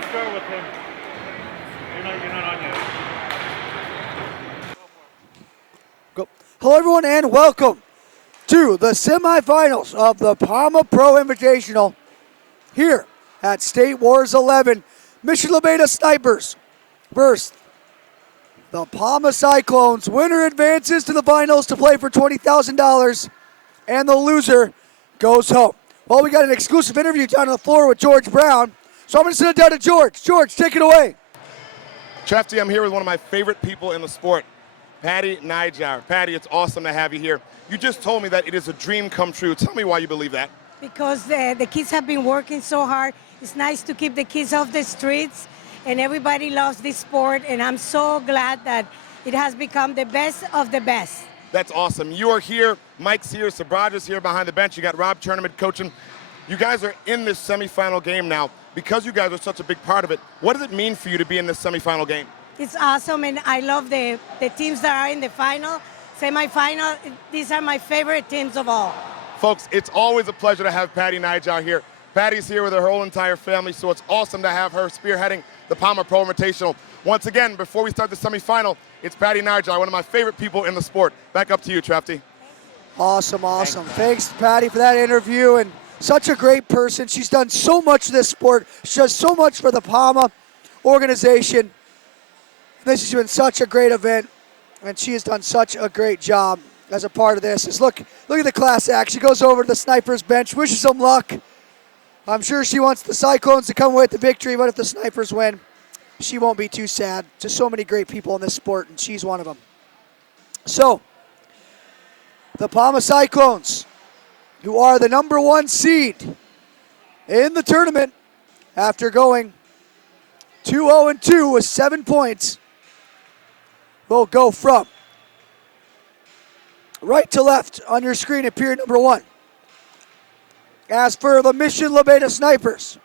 to start with him. You're not on yet. Go. Hello, everyone, and welcome to the semifinals of the Pama Pro Invitational here at State Wars 11. Mission Labeda Snipers versus the Pama Cyclones. Winner advances to the finals to play for $20,000, and the loser goes home. Well, we got an exclusive interview down on the floor with George Brown, so I'm going to send it down to George. George, take it away. Trefty, I'm here with one of my favorite people in the sport, Patty Nijar. Patty, it's awesome to have you here. You just told me that it is a dream come true. Tell me why you believe that. Because the kids have been working so hard. It's nice to keep the kids off the streets, and everybody loves this sport, and I'm so glad that it has become the best of the best. That's awesome. You are here, Mike's here, Sabraja's here behind the bench. You got Rob Tournament coaching. You guys are in this semifinal game now. Because you guys are such a big part of it, what does it mean for you to be in this semifinal game? It's awesome, and I love the teams that are in the final, semifinal. These are my favorite teams of all. Folks, it's always a pleasure to have Patty Nijar here. Patty's here with her whole entire family, so it's awesome to have her spearheading the Pama Pro Invitational. Once again, before we start the semifinal, it's Patty Nijar, one of my favorite people in the sport. Back up to you, Trefty. Awesome, awesome. Thanks, Patty, for that interview, and such a great person. She's done so much in this sport. She does so much for the Pama organization. This has been such a great event, and she has done such a great job as a part of this. Just look at the class act. She goes over to the Snipers bench, wishes them luck. I'm sure she wants the Cyclones to come away with the victory, but if the Snipers win, she won't be too sad. Just so many great people in this sport, and she's one of them. So, the Pama Cyclones, who are the #1 seed in the tournament after going 2-0-2 with 7 points, will go from right to left on your screen at period #1. As for the Mission Labeda Snipers,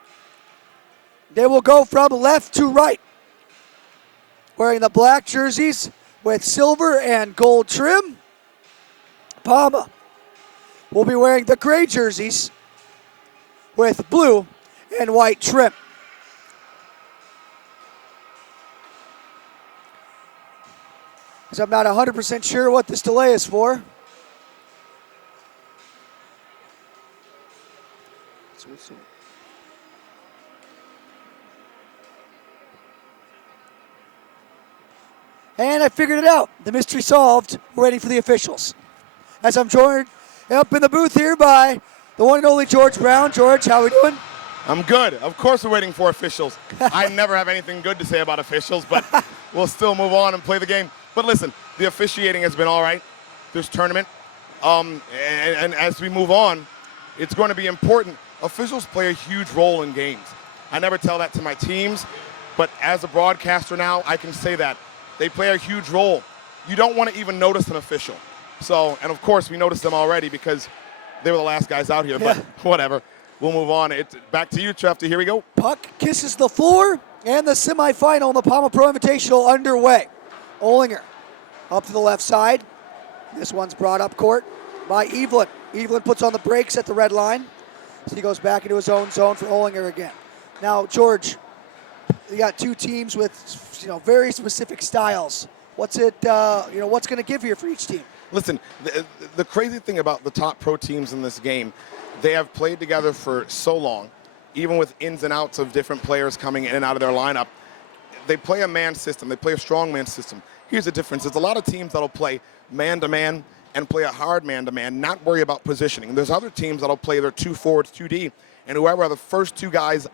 they will go from left to right, wearing the black jerseys with silver and gold trim. Pama will be wearing the gray jerseys with blue and white trim. As I'm not 100% sure what this delay is for. And I figured it out. The mystery solved. We're waiting for the officials. As I'm joined up in the booth here by the one and only George Brown. George, how are we doing? I'm good. Of course we're waiting for officials. I never have anything good to say about officials, but we'll still move on and play the game. But listen, the officiating has been all right this tournament. And as we move on, it's going to be important. Officials play a huge role in games. I never tell that to my teams, but as a broadcaster now, I can say that. They play a huge role. You don't want to even notice an official. So, and of course, we noticed them already because they were the last guys out here, but whatever. We'll move on. It's back to you, Trefty. Here we go. Puck kisses the floor, and the semifinal in the Pama Pro Invitational underway. Olinger up to the left side. This one's brought up court by Evelyn. Evelyn puts on the brakes at the red line. So he goes back into his own zone for Olinger again. Now, George, you got two teams with very specific styles. What's it? What's going to give here for each team? Listen, the crazy thing about the top pro teams in this game, they have played together for so long, even with ins and outs of different players coming in and out of their lineup. They play a man system. They play a strong man system. Here's the difference. There's a lot of teams that'll play man-to-man and play a hard man-to-man, not worry about positioning. There's other teams that'll play their 2 forwards, 2D, and whoever are the first 2 guys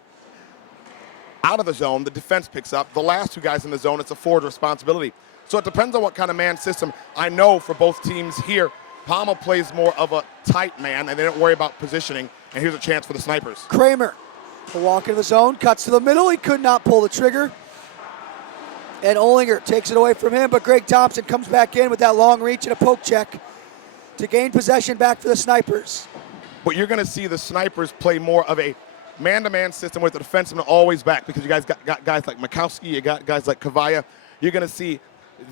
out of the zone, the defense picks up. The last 2 guys in the zone, it's a forward responsibility. So it depends on what kind of man system. I know for both teams here, Pama plays more of a tight man, and they don't worry about positioning. And here's a chance for the Snipers. Kramer will walk into the zone, cuts to the middle. He could not pull the trigger. And Olinger takes it away from him, but Greg Thompson comes back in with that long reach and a poke check to gain possession back for the Snipers. But you're going to see the Snipers play more of a man-to-man system with the defenseman always back, because you guys got guys like Mikowski, you got guys like Kavaya. You're going to see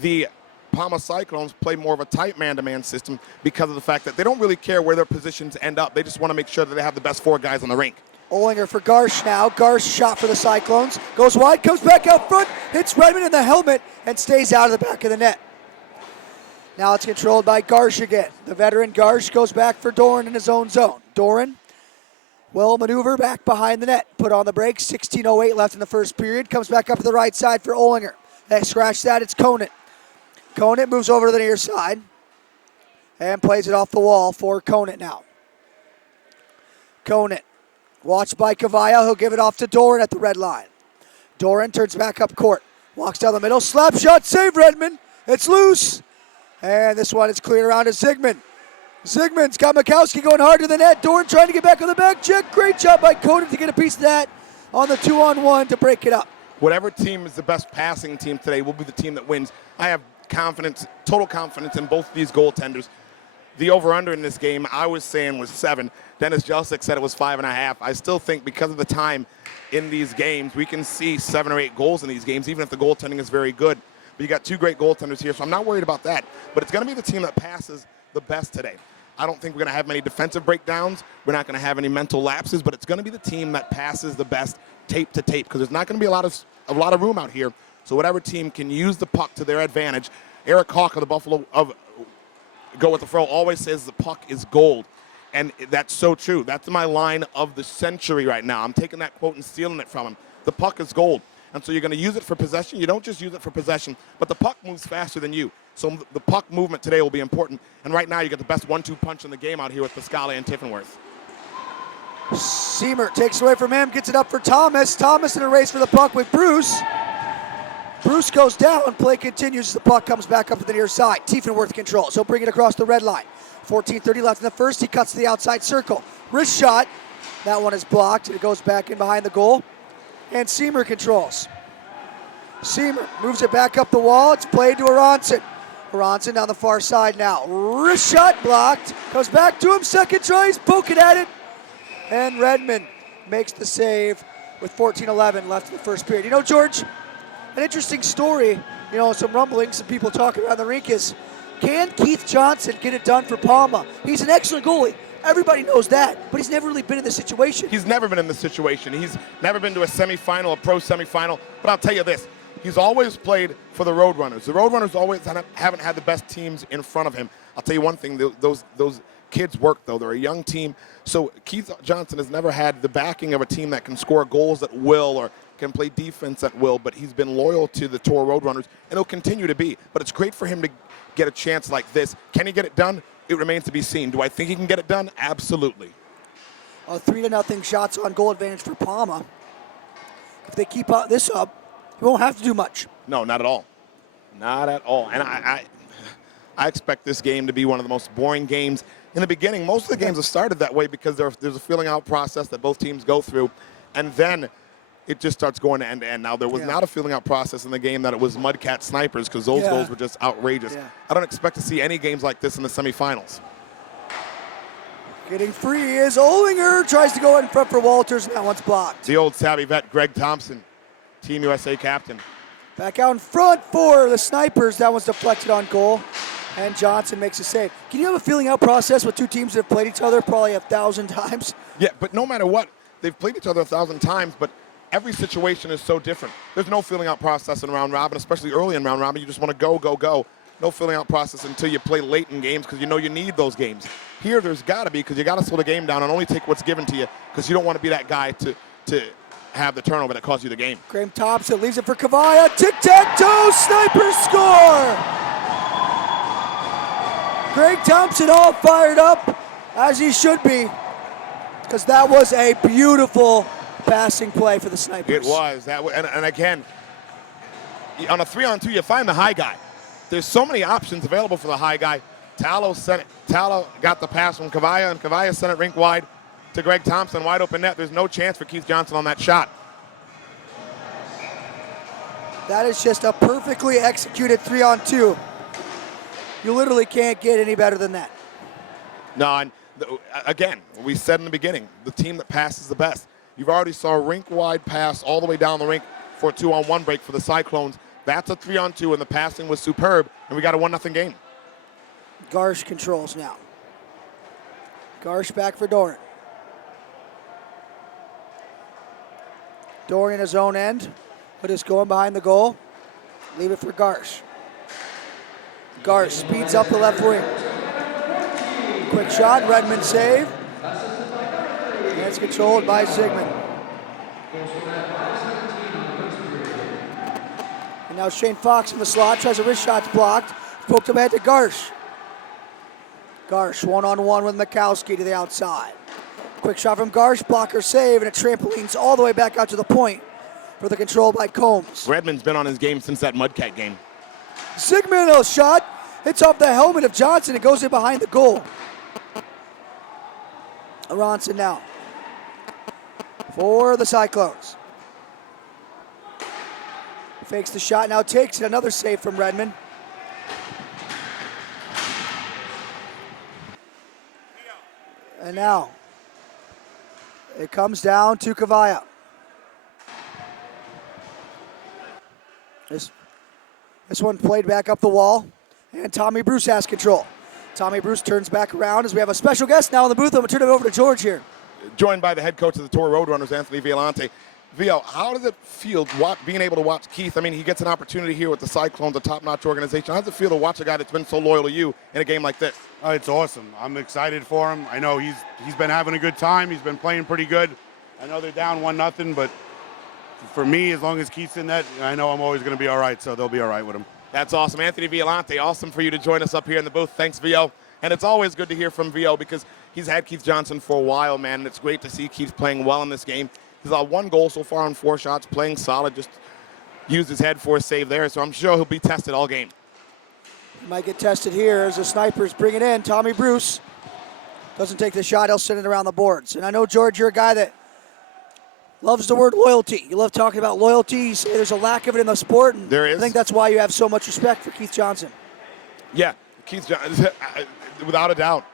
the Pama Cyclones play more of a tight man-to-man system because of the fact that they don't really care where their positions end up. They just want to make sure that they have the best 4 guys on the rink. Olinger for Garsh now. Garsh shot for the Cyclones. Goes wide, comes back out front, hits Redmond in the helmet, and stays out of the back of the net. Now it's controlled by Garsh again. The veteran Garsh goes back for Doran in his own zone. Doran will maneuver back behind the net. Put on the brakes. 16:08 left in the first period. Comes back up to the right side for Olinger. They scratch that. It's Conant. Conant moves over to the near side and plays it off the wall for Conant now. Conant, watched by Cavalla. He'll give it off to Doran at the red line. Doran turns back up court. Walks down the middle. Slap shot. Save Redmond. It's loose. And this one is cleared around to Zygmunt. Zygmunt's got Mikowski going hard to the net. Doran trying to get back on the back check. Great job by Conant to get a piece of that on the 2-on-1 to break it up. Whatever team is the best passing team today will be the team that wins. I have confidence, total confidence in both of these goaltenders. The over-under in this game, I was saying was 7. Dennis Jelcik said it was 5.5. I still think because of the time in these games, we can see 7 or 8 goals in these games, even if the goaltending is very good. But you got 2 great goaltenders here, so I'm not worried about that. But it's going to be the team that passes the best today. I don't think we're going to have many defensive breakdowns. We're not going to have any mental lapses, but it's going to be the team that passes the best tape to tape because there's not going to be a lot of room out here. So whatever team can use the puck to their advantage. Eric Hawk of the Buffalo of Go With The Fro always says the puck is gold. And that's so true. That's my line of the century right now. I'm taking that quote and stealing it from him. The puck is gold. And so you're going to use it for possession. You don't just use it for possession, but the puck moves faster than you. So the puck movement today will be important. And right now you got the best 1-2 punch in the game out here with Pascale and Tiffenworth. Seamer takes away from him, gets it up for Thomas. Thomas in a race for the puck with Bruce. Bruce goes down, play continues, the puck comes back up to the near side. Tiefenworth controls, he'll bring it across the red line. 14:30 left in the first, he cuts to the outside circle. Wrist shot, that one is blocked, and it goes back in behind the goal. And Seamer controls. Seamer moves it back up the wall, it's played to Aronson. Aronson down the far side now. Wrist shot blocked, goes back to him, second try, he's poking at it. And Redmond makes the save with 14:11 left in the first period. You know, George, an interesting story, you know, some rumblings, some people talking around the rink is, can Keith Johnson get it done for Pama? He's an excellent goalie. Everybody knows that, but he's never really been in this situation. He's never been in this situation. He's never been to a semifinal, a pro semifinal. But I'll tell you this, he's always played for the Roadrunners. The Roadrunners always haven't had the best teams in front of him. I'll tell you one thing, those kids work, though. They're a young team. So Keith Johnson has never had the backing of a team that can score goals at will or can play defense at will, but he's been loyal to the Toro Roadrunners, and he'll continue to be. But it's great for him to get a chance like this. Can he get it done? It remains to be seen. Do I think he can get it done? Absolutely. A 3-0 shots on goal advantage for Pama. If they keep this up, he won't have to do much. No, not at all. Not at all. And I expect this game to be one of the most boring games in the beginning. Most of the games have started that way because there's a filling out process that both teams go through, and then it just starts going to end to end. Now, there was not a filling out process in the game that it was Mudcat Snipers because those goals were just outrageous. Yeah. I don't expect to see any games like this in the semifinals. Getting free is Olinger, tries to go in front for Walters, and that one's blocked. The old savvy vet, Greg Thompson, Team USA captain. Back out in front for the Snipers. That one's deflected on goal, and Johnson makes a save. Can you have a filling out process with two teams that have played each other probably 1,000 times? Yeah, but no matter what, they've played each other 1,000 times, but every situation is so different. There's no filling out process in round robin, especially early in round robin. You just want to go, go, go. No filling out process until you play late in games because you know you need those games. Here, there's got to be because you got to slow the game down and only take what's given to you because you don't want to be that guy to have the turnover that costs you the game. Graham Thompson leaves it for Cavalla. Tic-tac-toe, Sniper score! Greg Thompson all fired up, as he should be, because that was a beautiful passing play for the Snipers. It was. And again, on a 3-on-2, you find the high guy. There's so many options available for the high guy. Tallow got the pass from Cavalla, and Cavalla sent it rink wide to Greg Thompson, wide open net. There's no chance for Keith Johnson on that shot. That is just a perfectly executed 3-on-2. You literally can't get any better than that. No, and again, we said in the beginning, the team that passes the best. You've already saw a rink-wide pass all the way down the rink for a 2-on-1 break for the Cyclones. That's a 3-on-2, and the passing was superb, and we got a 1-0 game. Garsh controls now. Garsh back for Doran. Dorian his own end. But is going behind the goal. Leave it for Garsh. Garsh speeds up the left wing. Quick shot, Redmond save. And it's controlled by Zygmunt. And now Shane Fox in the slot, tries a wrist shot blocked. Poked him ahead to Garsh. Garsh one-on-one with Mikowski to the outside. Quick shot from Garsh, blocker save, and it trampolines all the way back out to the point for the control by Combs. Redmond's been on his game since that Mudcat game. Zygmunt a shot. It's off the helmet of Johnson. It goes in behind the goal. Aronson now for the Cyclones. Fakes the shot, now takes it. Another save from Redmond. And now it comes down to Kavaya. This one played back up the wall, and Tommy Bruce has control. Tommy Bruce turns back around as we have a special guest now in the booth. I'm going to turn it over to George here. Joined by the head coach of the Tour Roadrunners, Anthony Violante. Vio, how does it feel being able to watch Keith? I mean, he gets an opportunity here with the Cyclones, a top-notch organization. How does it feel to watch a guy that's been so loyal to you in a game like this? It's awesome. I'm excited for him. I know he's been having a good time. He's been playing pretty good. I know they're down 1-0, but for me, as long as Keith's in that, I know I'm always going to be all right, so they'll be all right with him. That's awesome. Anthony Violante, awesome for you to join us up here in the booth. Thanks, Vio. And it's always good to hear from Vio because he's had Keith Johnson for a while, man, and it's great to see Keith playing well in this game. He's got 1 goal so far on 4 shots, playing solid, just used his head for a save there, so I'm sure he'll be tested all game. He might get tested here as the snipers bring it in. Tommy Bruce doesn't take the shot, he'll send it around the boards. And I know, George, you're a guy that loves the word loyalty. You love talking about loyalty. You say there's a lack of it in the sport. And there is. I think that's why you have so much respect for Keith Johnson. Yeah, Keith Johnson, without a doubt.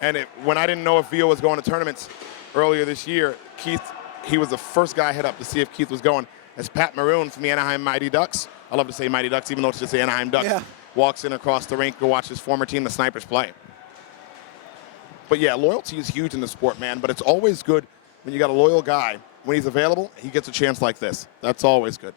And when I didn't know if Vio was going to tournaments earlier this year, he was the first guy I hit up to see if Keith was going. As Pat Maroon from the Anaheim Mighty Ducks, I love to say Mighty Ducks, even though it's just the Anaheim Ducks, walks in across the rink to watch his former team, the Snipers, play. But yeah, loyalty is huge in the sport, man. But it's always good when you got a loyal guy. When he's available, he gets a chance like this. That's always good.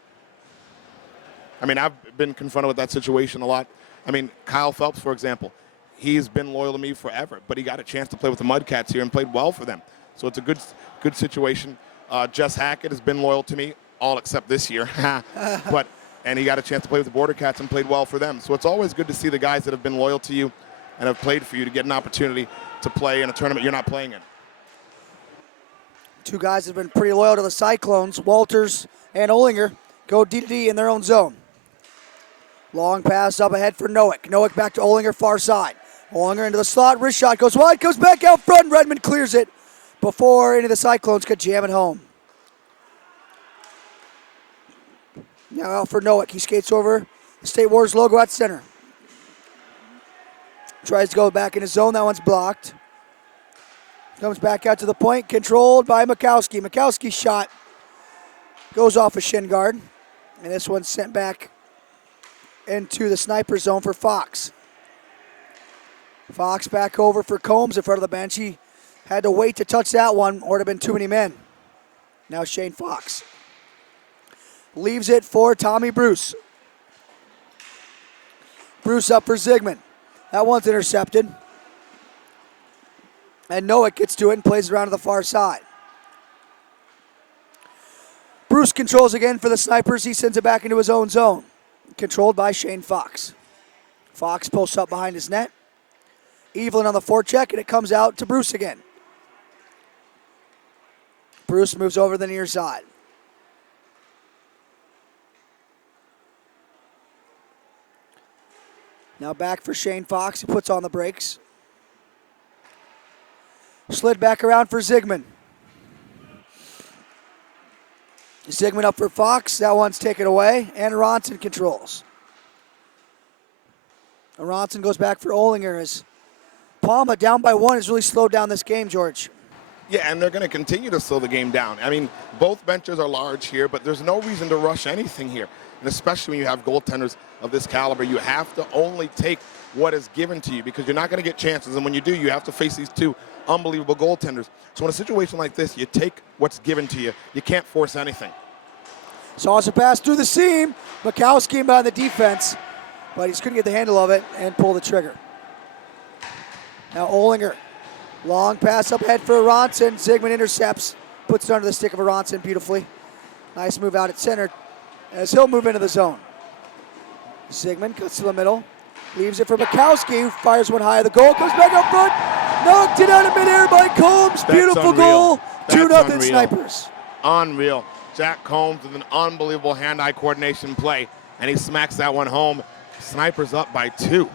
I mean, I've been confronted with that situation a lot. I mean, Kyle Phelps, for example, he's been loyal to me forever, but he got a chance to play with the Mudcats here and played well for them. So it's a good situation. Jess Hackett has been loyal to me, all except this year. And he got a chance to play with the Border Cats and played well for them. So it's always good to see the guys that have been loyal to you and have played for you to get an opportunity to play in a tournament you're not playing in. 2 guys have been pretty loyal to the Cyclones. Walters and Olinger go D-to-D in their own zone. Long pass up ahead for Nowick. Nowick back to Olinger, far side. Olinger into the slot, wrist shot goes wide, comes back out front. Redmond clears it before any of the Cyclones could jam it home. Now out for Nowick. He skates over the State Wars logo at center. Tries to go back in his zone. That one's blocked. Comes back out to the point, controlled by Mikowski. Mikowski's shot goes off a shin guard. And this one's sent back into the sniper zone for Fox. Fox back over for Combs in front of the bench. He had to wait to touch that one or it would have been too many men. Now Shane Fox leaves it for Tommy Bruce. Bruce up for Zygmunt. That one's intercepted. And Nowick gets to it and plays around to the far side. Bruce controls again for the Snipers. He sends it back into his own zone. Controlled by Shane Fox. Fox posts up behind his net. Evelyn on the forecheck, and it comes out to Bruce again. Bruce moves over the near side. Now back for Shane Fox, who puts on the brakes. Slid back around for Zygmunt. Zygmunt up for Fox. That one's taken away, and Aronson controls. Aronson goes back for Olinger as Pama, down by 1, has really slowed down this game, George. Yeah, and they're going to continue to slow the game down. I mean, both benches are large here, but there's no reason to rush anything here. And especially when you have goaltenders of this caliber, you have to only take what is given to you because you're not going to get chances. And when you do, you have to face these 2 unbelievable goaltenders. So in a situation like this, you take what's given to you. You can't force anything. Saws a pass through the seam. Mikowski by the defense, but he just couldn't get the handle of it and pull the trigger. Now Olinger, long pass up ahead for Aronson. Zygmunt intercepts, puts it under the stick of Aronson beautifully. Nice move out at center as he'll move into the zone. Zygmunt cuts to the middle, leaves it for Mikowski, who fires one high of the goal, comes back up front, knocked it out of midair by Combs. Beautiful goal, 2-0 Snipers. Unreal. Jack Combs with an unbelievable hand-eye coordination play, and he smacks that one home. Snipers up by 2.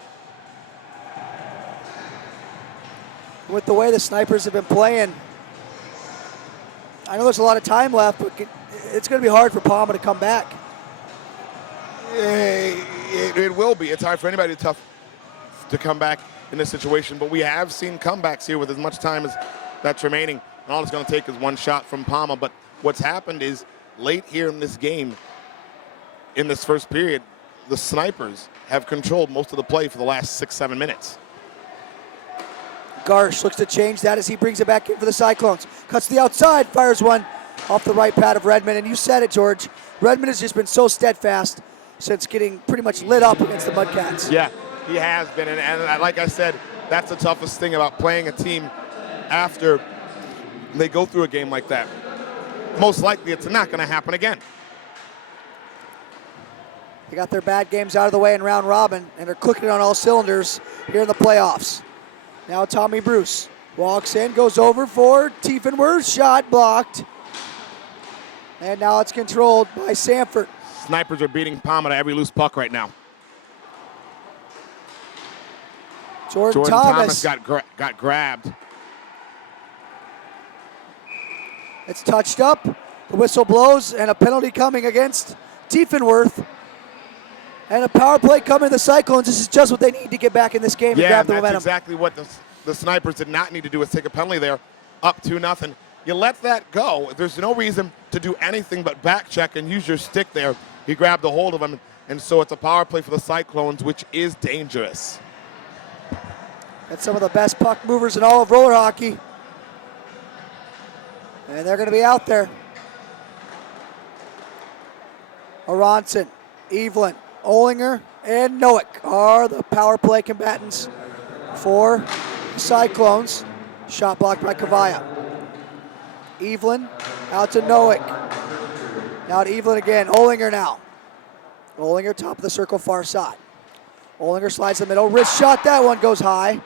With the way the Snipers have been playing, I know there's a lot of time left, but it's going to be hard for Pama to come back. It will be. It's hard for anybody to come back in this situation, but we have seen comebacks here with as much time as that's remaining. And all it's going to take is one shot from Pama. But what's happened is late here in this game, in this first period, the Snipers have controlled most of the play for the last 6-7 minutes. Garsh looks to change that as he brings it back in for the Cyclones. Cuts to the outside, fires one off the right pad of Redmond. And you said it, George. Redmond has just been so steadfast since getting pretty much lit up against the Mudcats. Yeah, he has been. And like I said, that's the toughest thing about playing a team after they go through a game like that. Most likely it's not going to happen again. They got their bad games out of the way in round robin and are clicking it on all cylinders here in the playoffs. Now Tommy Bruce walks in, goes over for Tiefenwerth, shot blocked. And now it's controlled by Sanford. Snipers are beating Pama to every loose puck right now. Jordan Thomas got grabbed. It's touched up. The whistle blows and a penalty coming against Tiefenwerth. And a power play coming to the Cyclones. This is just what they need to get back in this game and grab the momentum. That's exactly what the Snipers did not need to do, is take a penalty there, up 2-0. You let that go. There's no reason to do anything but back check and use your stick there. He grabbed a hold of him, and so it's a power play for the Cyclones, which is dangerous. That's some of the best puck movers in all of roller hockey. And they're going to be out there. Aronson, Evelyn, Olinger, and Noack are the power play combatants for the Cyclones. Shot blocked by Kavaya. Evelyn out to Noack. Now to Evelyn again. Olinger now. Olinger top of the circle, far side. Olinger slides in the middle. Wrist shot. That one goes high.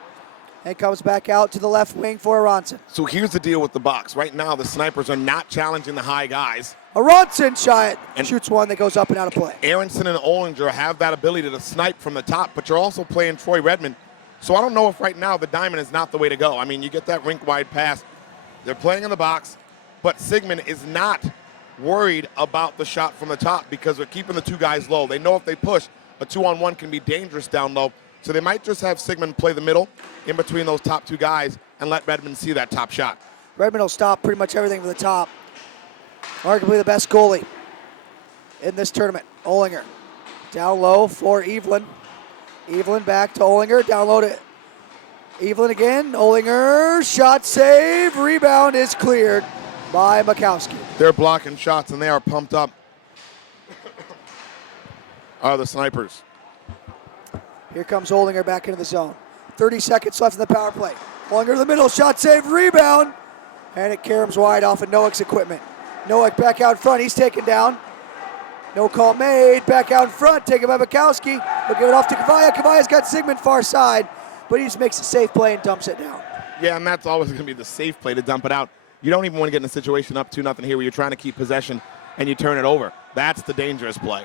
And comes back out to the left wing for Aronson. So here's the deal with the box. Right now, the Snipers are not challenging the high guys. Aronson shoots one that goes up and out of play. Aronson and Olinger have that ability to snipe from the top, but you're also playing Troy Redmond. So I don't know if right now the diamond is not the way to go. I mean, you get that rink-wide pass. They're playing in the box, but Zygmunt is not worried about the shot from the top because they're keeping the two guys low. They know if they push, a 2-on-1 can be dangerous down low. So they might just have Zygmunt play the middle in between those top two guys and let Redmond see that top shot. Redmond will stop pretty much everything from the top. Arguably the best goalie in this tournament. Olinger down low for Evelyn. Evelyn back to Olinger, down low to Evelyn again. Olinger, shot save, rebound is cleared by Mikowski. They're blocking shots and they are pumped up. Are the Snipers. Here comes Olinger back into the zone. 30 seconds left in the power play. Olinger in the middle, shot save, rebound. And it caroms wide off of Noack's equipment. Noack back out front, he's taken down. No call made, back out in front, taken by Mikowski. He'll give it off to Kavaya. Kavaya's got Zygmunt far side, but he just makes a safe play and dumps it down. Yeah, and that's always going to be the safe play to dump it out. You don't even want to get in a situation up 2-0 here where you're trying to keep possession and you turn it over. That's the dangerous play.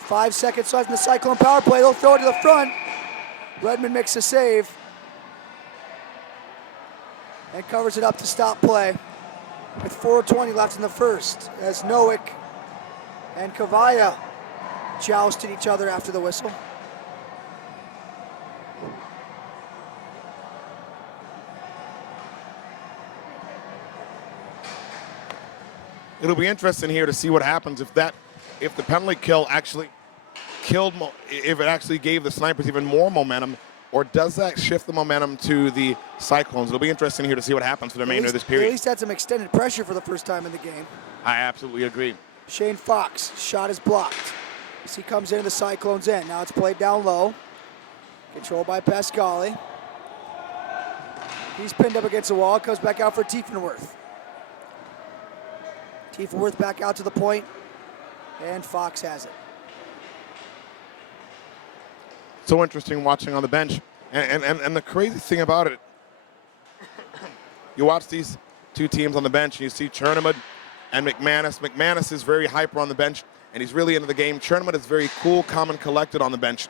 5 seconds left in the Cyclone power play. They'll throw it to the front. Redmond makes a save and covers it up to stop play with 4:20 left in the first as Noack and Kavaya jousted each other after the whistle. It'll be interesting here to see what happens if the penalty kill actually if it actually gave the Snipers even more momentum or does that shift the momentum to the Cyclones? It'll be interesting here to see what happens for the remainder of this They period. at least had some extended pressure for the first time in the game. I absolutely agree. Shane Fox, shot is blocked. As he comes into the Cyclones end. Now it's played down low. Controlled by Pascali. He's pinned up against the wall, comes back out for Tiefenworth. Tiefenworth back out to the point, and Fox has it. So interesting watching on the bench. And the crazy thing about it, you watch these two teams on the bench, and you see Chernomid and McManus. McManus is very hyper on the bench, and he's really into the game. Chernomid is very cool, calm, and collected on the bench.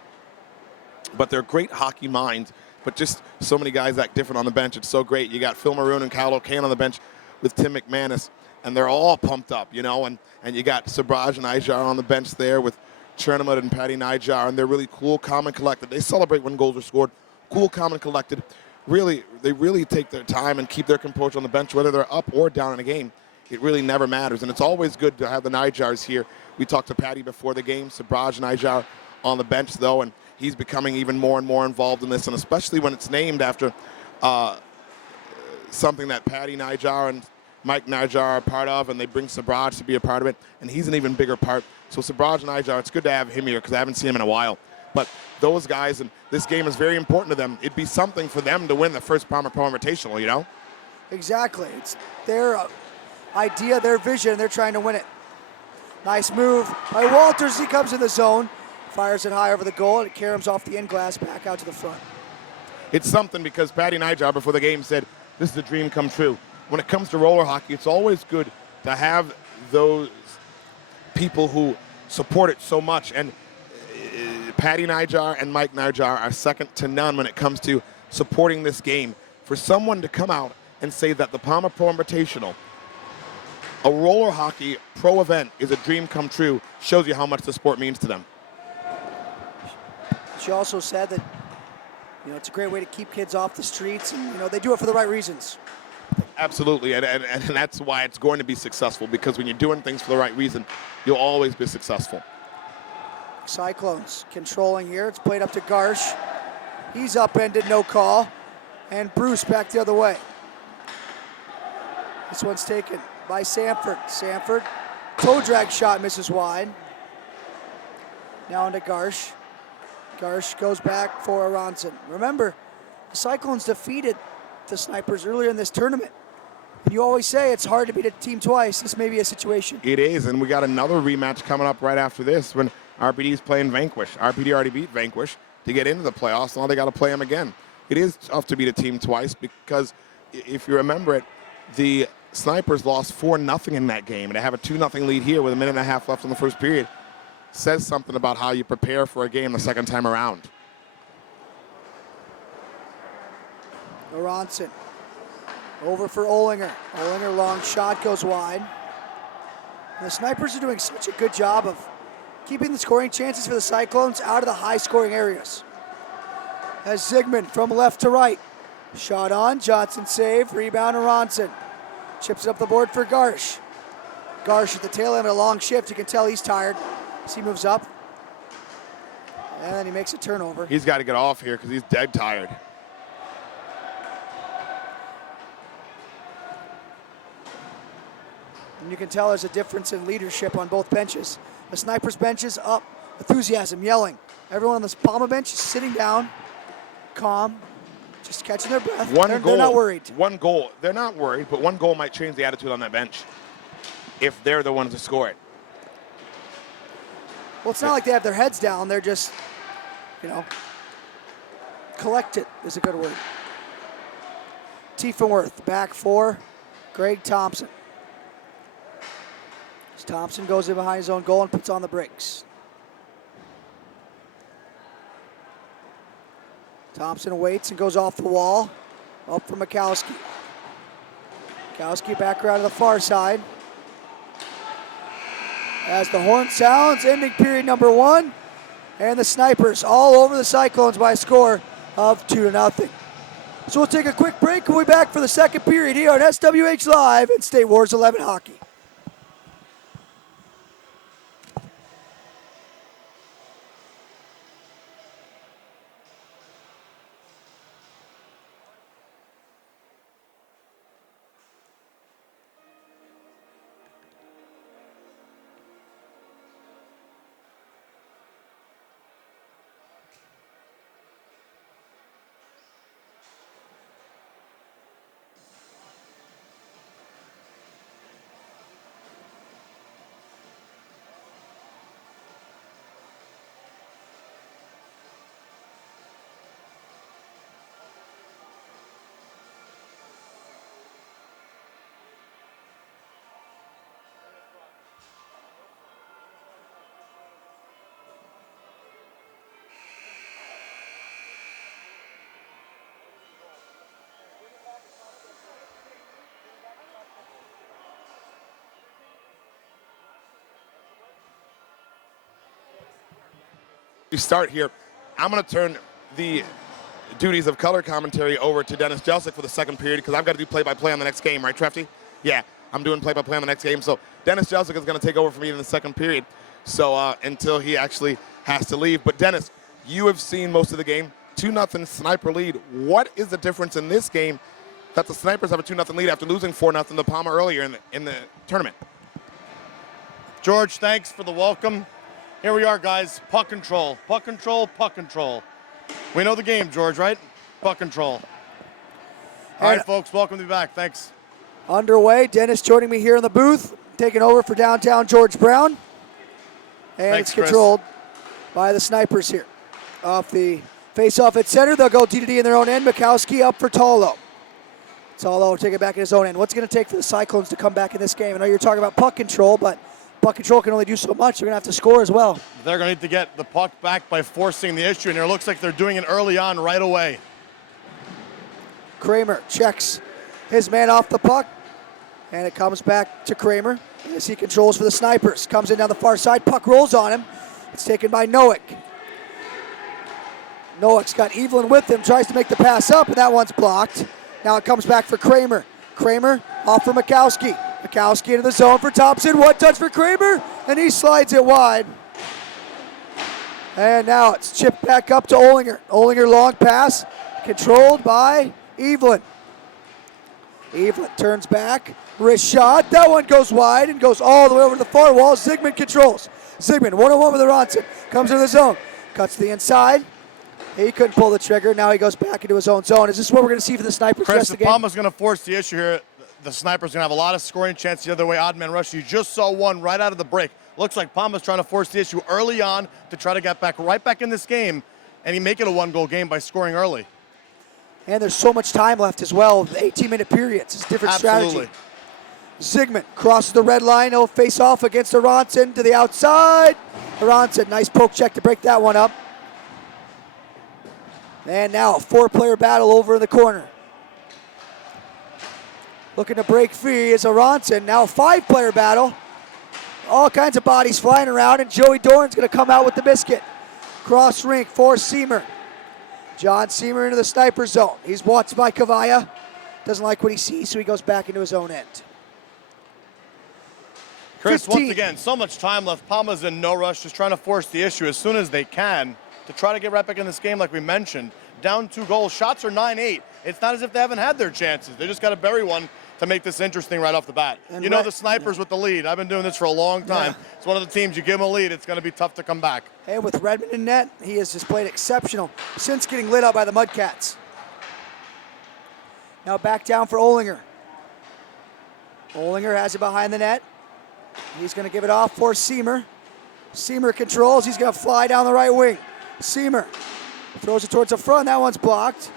But they're great hockey minds, but just so many guys act different on the bench. It's so great. You got Phil Maroon and Kyle O'Kane on the bench with Tim McManus, and they're all pumped up, you know, and you got Sabraj and Ijar on the bench there with Chernomid and Patty Nijar, and they're really cool, calm, and collected. They celebrate when goals are scored. Cool, calm, and collected. Really, they really take their time and keep their composure on the bench, whether they're up or down in a game. It really never matters, and it's always good to have the Nijars here. We talked to Patty before the game, Sabraj and Ijar on the bench, though, and he's becoming even more and more involved in this, and especially when it's named after something that Patty Nijar and Mike Nijar are part of, and they bring Sabraj to be a part of it, and he's an even bigger part. So Sabraj and Nijar, it's good to have him here because I haven't seen him in a while. But those guys, and this game is very important to them. It'd be something for them to win the first Pama Pro Invitational, you know? Exactly. It's their idea, their vision, they're trying to win it. Nice move by Walters. He comes in the zone, fires it high over the goal, and it caroms off the end glass back out to the front. It's something because Patty Nijar before the game said, this is a dream come true. When it comes to roller hockey, it's always good to have those people who support it so much. And Patty Nijar and Mike Nijar are second to none when it comes to supporting this game. For someone to come out and say that the Pama Pro Invitational, a roller hockey pro event, is a dream come true, shows you how much the sport means to them. She also said that, you know, it's a great way to keep kids off the streets, and, you know, they do it for the right reasons. Absolutely, and that's why it's going to be successful, because when you're doing things for the right reason, you'll always be successful. Cyclones controlling here. It's played up to Garsh. He's upended, no call. And Bruce back the other way. This one's taken by Sanford. Sanford, toe drag shot, misses wide. Now into Garsh. Garsh goes back for Aronson. Remember, the Cyclones defeated the Snipers earlier in this tournament. And you always say it's hard to beat a team twice. This may be a situation. It is, and we got another rematch coming up right after this when RPD's playing Vanquish. RPD already beat Vanquish to get into the playoffs, now they got to play them again. It is tough to beat a team twice because if you remember it, the Snipers lost 4-0 in that game, and to have a 2-0 lead here with a minute and a half left in the first period says something about how you prepare for a game the second time around. Aronson over for Olinger. Olinger, long shot, goes wide. And the Snipers are doing such a good job of keeping the scoring chances for the Cyclones out of the high-scoring areas. As Zygmunt from left to right. Shot on, Johnson save, rebound Aronson. Chips it up the board for Garsh. Garsh at the tail end of a long shift. You can tell he's tired as he moves up. And then he makes a turnover. He's got to get off here because he's dead tired. And you can tell there's a difference in leadership on both benches. The Snipers benches up, enthusiasm, yelling. Everyone on the Pama bench is sitting down, calm, just catching their breath. They're not worried. One goal. They're not worried, but one goal might change the attitude on that bench if they're the ones to score it. Well, it's not like they have their heads down. They're just, you know, collected is a good word. Tiefenworth back for Greg Thompson. As Thompson goes in behind his own goal and puts on the brakes. Thompson waits and goes off the wall. Up for Mikowski. Mikowski back around to the far side. As the horn sounds, ending period number 1. And the Snipers all over the Cyclones by a score of 2-0. So we'll take a quick break and we'll be back for the second period here on SWH Live and State Wars 11 Hockey. We start here. I'm going to turn the duties of color commentary over to Dennis Jelsic for the second period because I've got to do play-by-play on the next game, right, Trefty? Yeah, I'm doing play-by-play on the next game. So Dennis Jelsic is going to take over for me in the second period. So until he actually has to leave. But Dennis, you have seen most of the game. 2-0 Sniper lead. What is the difference in this game that the Snipers have a 2-0 lead after losing 4-0 to Pama earlier in the tournament? George, thanks for the welcome. Here we are, guys. Puck control, puck control, puck control. We know the game, George, right? Puck control. All right, folks, welcome to be back. Thanks. Underway. Dennis joining me here in the booth, taking over for downtown George Brown. And Thanks, it's controlled by the Snipers here. Off the face-off at center, they'll go D-to-D in their own end. Mikowski up for Tolo. Tolo will take it back in his own end. What's it going to take for the Cyclones to come back in this game? I know you're talking about puck control, but puck control can only do so much. They're going to have to score as well. They're going to need to get the puck back by forcing the issue, and it looks like they're doing it early on right away. Kramer checks his man off the puck, and it comes back to Kramer as he controls for the Snipers. Comes in down the far side, puck rolls on him. It's taken by Nowick. Nowick's got Evelyn with him, tries to make the pass up, and that one's blocked. Now it comes back for Kramer. Kramer off for Mikowski. Mikowski into the zone for Thompson. One touch for Kramer, and he slides it wide. And now it's chipped back up to Olinger. Olinger long pass, controlled by Evelyn. Evelyn turns back, wrist shot. That one goes wide and goes all the way over to the far wall. Zygmunt controls. Zygmunt, 1-on-1 with Aronson. Comes into the zone, cuts to the inside. He couldn't pull the trigger. Now he goes back into his own zone. Is this what we're going to see for the Snipers Chris, rest of if the game? Palma's going to force the issue here, the Snipers going to have a lot of scoring chances the other way. Odd man rush. You just saw one right out of the break. Looks like Palma's trying to force the issue early on to try to get right back in this game, and he make it a one-goal game by scoring early. And there's so much time left as well. 18-minute periods. It's a different Absolutely. strategy. Zygmunt crosses the red line. He'll face off against Aronson to the outside. Aronson, nice poke check to break that one up. And now a 4-player battle over in the corner. Looking to break free is Aronson. Now a 5-player battle. All kinds of bodies flying around, and Joey Doran's going to come out with the biscuit. Cross rink for Seamer. John Seamer into the Sniper zone. He's watched by Kavaya. Doesn't like what he sees, so he goes back into his own end. Chris, 15. once again, so much time left. Palma's in no rush, just trying to force the issue as soon as they can to try to get right back in this game like we mentioned. Down 2 goals. Shots are 9-8. It's not as if they haven't had their chances. They just got to bury one to make this interesting right off the bat. And you know the Snipers with the lead. I've been doing this for a long time. Yeah. It's one of the teams, you give them a lead, it's going to be tough to come back. And with Redmond in net, he has just played exceptional since getting lit up by the Mudcats. Now back down for Olinger. Olinger has it behind the net. He's going to give it off for Seamer. Seamer controls. He's going to fly down the right wing. Seamer throws it towards the front. That one's blocked.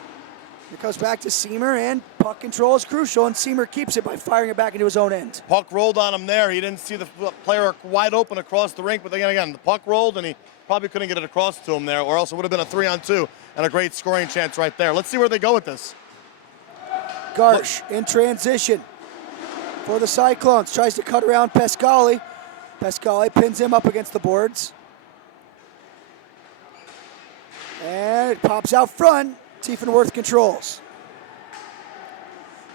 It comes back to Seamer, and puck control is crucial, and Seamer keeps it by firing it back into his own end. Puck rolled on him there. He didn't see the player wide open across the rink, but again, the puck rolled, and he probably couldn't get it across to him there, or else it would have been a 3-on-2 and a great scoring chance right there. Let's see where they go with this. Garsh in transition for the Cyclones. Tries to cut around Pascali. Pascali pins him up against the boards. And it pops out front. Tiefenworth controls.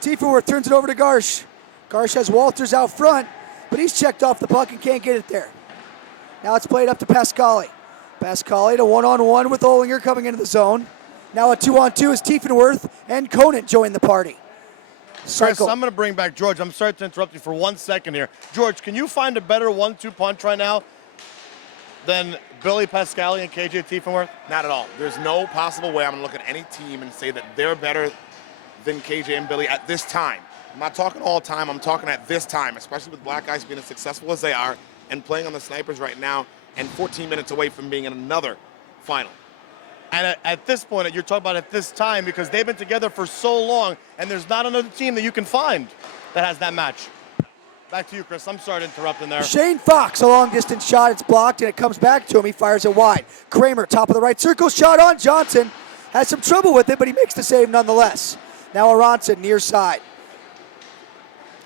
Tiefenworth turns it over to Garsh. Garsh has Walters out front, but he's checked off the puck and can't get it there. Now it's played up to Pascali. Pascali to 1-on-1 with Olinger coming into the zone. Now a 2-on-2 as Tiefenworth and Conant join the party. Chris, I'm going to bring back George. I'm sorry to interrupt you for 1 second here. George, can you find a better 1-2 punch right now than Billy Pascali and KJ Tiefenworth? Not at all. There's no possible way I'm going to look at any team and say that they're better than KJ and Billy at this time. I'm not talking all time. I'm talking at this time, especially with Black Ice being as successful as they are and playing on the Snipers right now and 14 minutes away from being in another final. And at this point, you're talking about at this time because they've been together for so long, and there's not another team that you can find that has that match. Back to you, Chris. I'm sorry to interrupt in there. Shane Fox, a long-distance shot. It's blocked, and it comes back to him. He fires it wide. Kramer, top of the right circle, shot on Johnson. Has some trouble with it, but he makes the save nonetheless. Now Aronson, near side.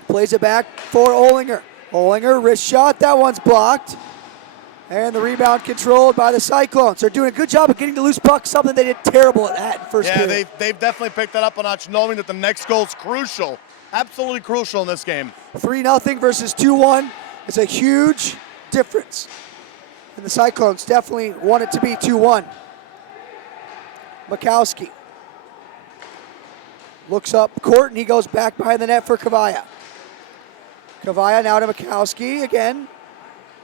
Plays it back for Olinger. Olinger, wrist shot. That one's blocked. And the rebound controlled by the Cyclones. They're doing a good job of getting the loose puck, something they did terrible at in first period. Yeah, they've definitely picked that up a notch, knowing that the next goal is crucial. Absolutely crucial in this game. 3-0 versus 2-1 is a huge difference. And the Cyclones definitely want it to be 2-1. Mikowski looks up court, and he goes back behind the net for Kavaya. Kavaya now to Mikowski again.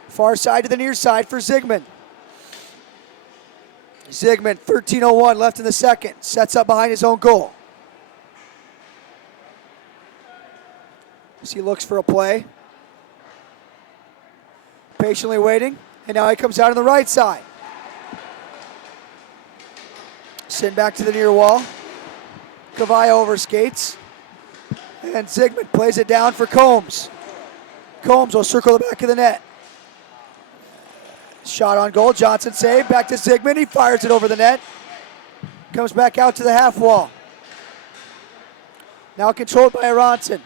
Far side to the near side for Zygmunt. Zygmunt, 13:01 left in the second. Sets up behind his own goal. As he looks for a play. Patiently waiting. And now he comes out on the right side. Send back to the near wall. Kavaya overskates. And Zygmunt plays it down for Combs. Combs will circle the back of the net. Shot on goal, Johnson saved, back to Zygmunt, he fires it over the net. Comes back out to the half wall. Now controlled by Aronson.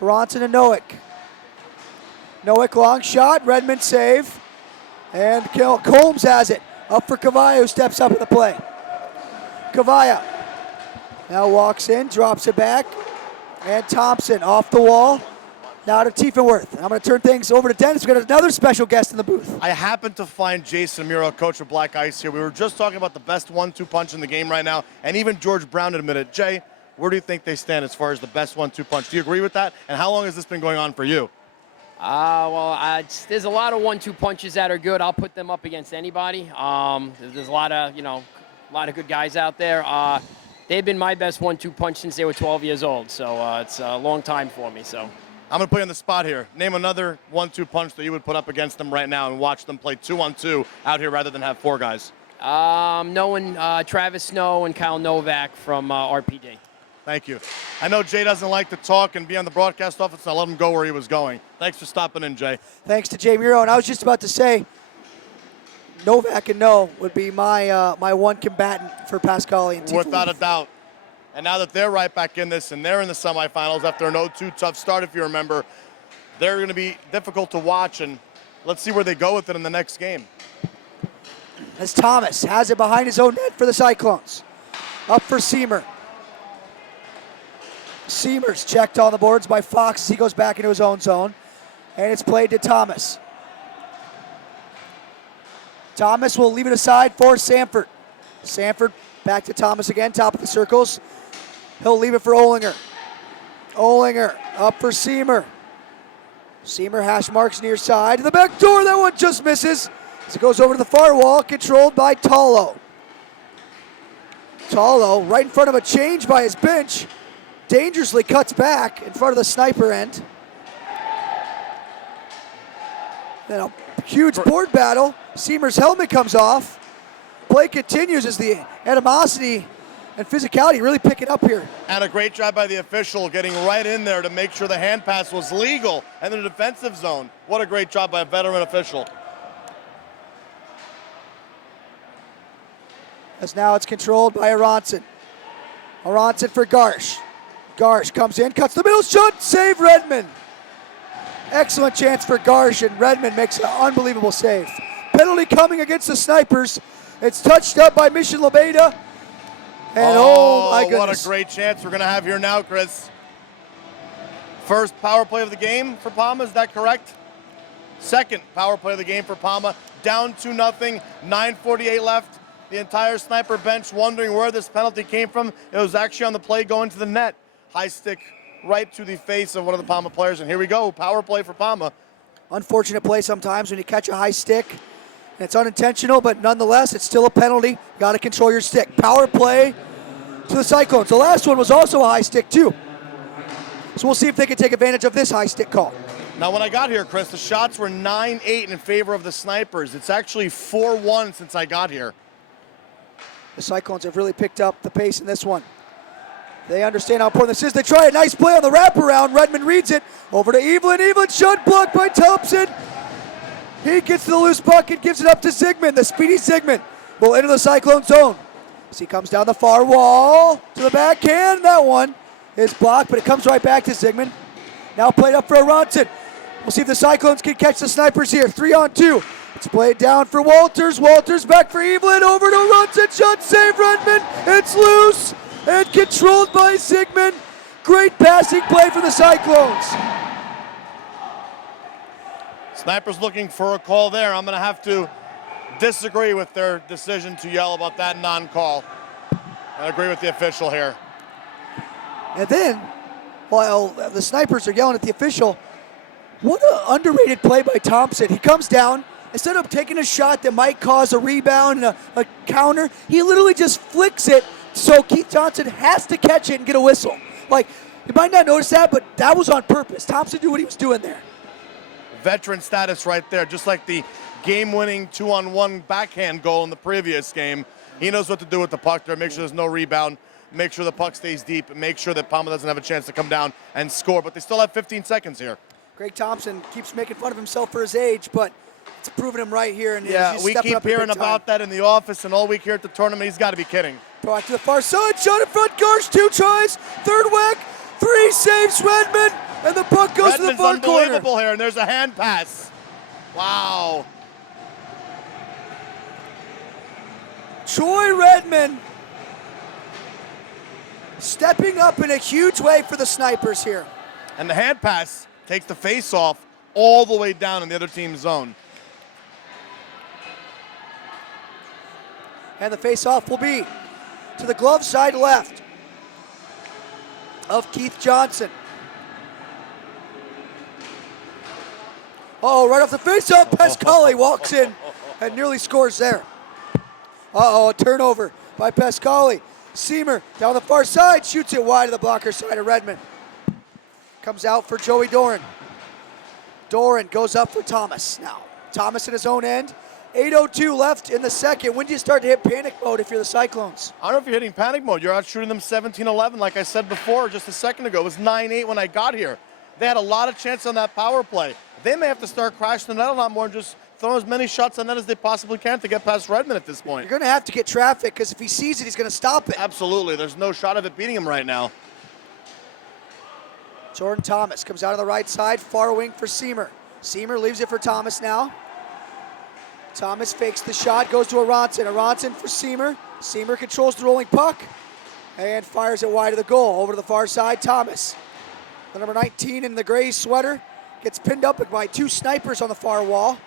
Aronson and Nowick. Nowick long shot, Redmond save. And Combs has it. Up for Kavaya, who steps up in the play. Kavaya now walks in, drops it back. And Thompson off the wall. Now to Tiefenworth. I'm going to turn things over to Dennis. We've got another special guest in the booth. I happened to find Jason Muro, coach of Black Ice here. We were just talking about the best 1-2 punch in the game right now, and even George Brown admitted, Jay, where do you think they stand as far as the best 1-2 punch? Do you agree with that? And how long has this been going on for you? There's a lot of 1-2 punches that are good. I'll put them up against anybody. There's a lot of good guys out there. They've been my best 1-2 punch since they were 12 years old, so it's a long time for me. So I'm going to put you on the spot here. Name another 1-2 punch that you would put up against them right now and watch them play 2-on-2 out here rather than have 4 guys. Knowing Travis Snow and Kyle Novak from RPD. Thank you. I know Jay doesn't like to talk and be on the broadcast office, so I'll let him go where he was going. Thanks for stopping in, Jay. Thanks to Jay Muro. And I was just about to say, Novak and No would be my one combatant for Pascali and Tiefenworth. Without a doubt. And now that they're right back in this and they're in the semifinals after an 0-2 tough start, if you remember, they're going to be difficult to watch, and let's see where they go with it in the next game. As Thomas has it behind his own net for the Cyclones. Up for Seymour. Seymour's checked on the boards by Fox as he goes back into his own zone. And it's played to Thomas. Thomas will leave it aside for Sanford. Sanford back to Thomas again, top of the circles. He'll leave it for Olinger. Olinger up for Seymour. Seymour hash marks near side. To the back door, that one just misses. As it goes over to the far wall, controlled by Tallow. Tallow right in front of a change by his bench. Dangerously cuts back in front of the sniper end. Then a huge board battle. Seymour's helmet comes off. Play continues as the animosity and physicality really pick it up here. And a great job by the official getting right in there to make sure the hand pass was legal and in the defensive zone. What a great job by a veteran official. As now it's controlled by Aronson. Aronson for Garsh. Garsh comes in, cuts the middle, shot, save Redmond. Excellent chance for Garsh, and Redmond makes an unbelievable save. Penalty coming against the Snipers. It's touched up by Mission Labeda. And oh my goodness. What a great chance we're going to have here now, Chris. First power play of the game for Pama, is that correct? Second power play of the game for Pama. Down 2-0, 9:48 left. The entire Sniper bench wondering where this penalty came from. It was actually on the play going to the net. High stick right to the face of one of the Pama players. And here we go, power play for Pama. Unfortunate play sometimes when you catch a high stick. And it's unintentional, but nonetheless, it's still a penalty. Got to control your stick. Power play to the Cyclones. The last one was also a high stick, too. So we'll see if they can take advantage of this high stick call. Now, when I got here, Chris, the shots were 9-8 in favor of the Snipers. It's actually 4-1 since I got here. The Cyclones have really picked up the pace in this one. They understand how important this is. They try a nice play on the wraparound. Redmond reads it. Over to Evelyn. Evelyn shot blocked by Thompson. He gets to the loose bucket, gives it up to Zygmunt. The speedy Zygmunt will enter the Cyclone zone. As he comes down the far wall to the backhand. That one is blocked, but it comes right back to Zygmunt. Now played up for Aronson. We'll see if the Cyclones can catch the Snipers here. 3-on-2. It's played down for Walters. Walters back for Evelyn. Over to Runson. Shot save Redmond. It's loose and controlled by Sigmund. Great passing play for the Cyclones. Snipers looking for a call there. I'm going to have to disagree with their decision to yell about that non-call. I agree with the official here. And then, while the Snipers are yelling at the official, what an underrated play by Thompson. He comes down, instead of taking a shot that might cause a rebound and a counter, he literally just flicks it so Keith Johnson has to catch it and get a whistle. Like, you might not notice that, but that was on purpose. Thompson knew what he was doing there. Veteran status right there, just like the game-winning 2-on-1 backhand goal in the previous game. He knows what to do with the puck there, make sure there's no rebound, make sure the puck stays deep, and make sure that Pama doesn't have a chance to come down and score. But they still have 15 seconds here. Greg Thompson keeps making fun of himself for his age, but it's proving him right here. And Yeah, he's we stepping keep up in big hearing time. about that in the office and all week here at the tournament. He's got to be kidding. Throw out to the far side, shot in front, Garsh, 2 tries, third whack, 3 saves Redmond, and the puck goes to the Redmond's far corner. unbelievable here, and there's a hand pass. Wow. Troy Redmond stepping up in a huge way for the Snipers here. And the hand pass takes the face-off all the way down in the other team's zone. And the face-off will be to the glove side left of Keith Johnson. Oh, right off the face-off, Pascali walks in and nearly scores there. Uh-oh, a turnover by Pascali. Seamer down the far side, shoots it wide to the blocker side of Redmond. Comes out for Joey Doran. Doran goes up for Thomas now. Thomas in his own end. 8:02 left in the second. When do you start to hit panic mode if you're the Cyclones? I don't know if you're hitting panic mode. You're out shooting them 17-11, like I said before just a second ago. It was 9-8 when I got here. They had a lot of chance on that power play. They may have to start crashing the net a lot more and just throw as many shots on net as they possibly can to get past Redmond at this point. You're going to have to get traffic because if he sees it, he's going to stop it. Absolutely. There's no shot of it beating him right now. Jordan Thomas comes out of the right side, far wing for Seamer. Seamer leaves it for Thomas now. Thomas fakes the shot, goes to Aronson. Aronson for Seamer. Seamer controls the rolling puck and fires it wide of the goal. Over to the far side, Thomas. The number 19 in the gray sweater gets pinned up by 2 Snipers on the far wall.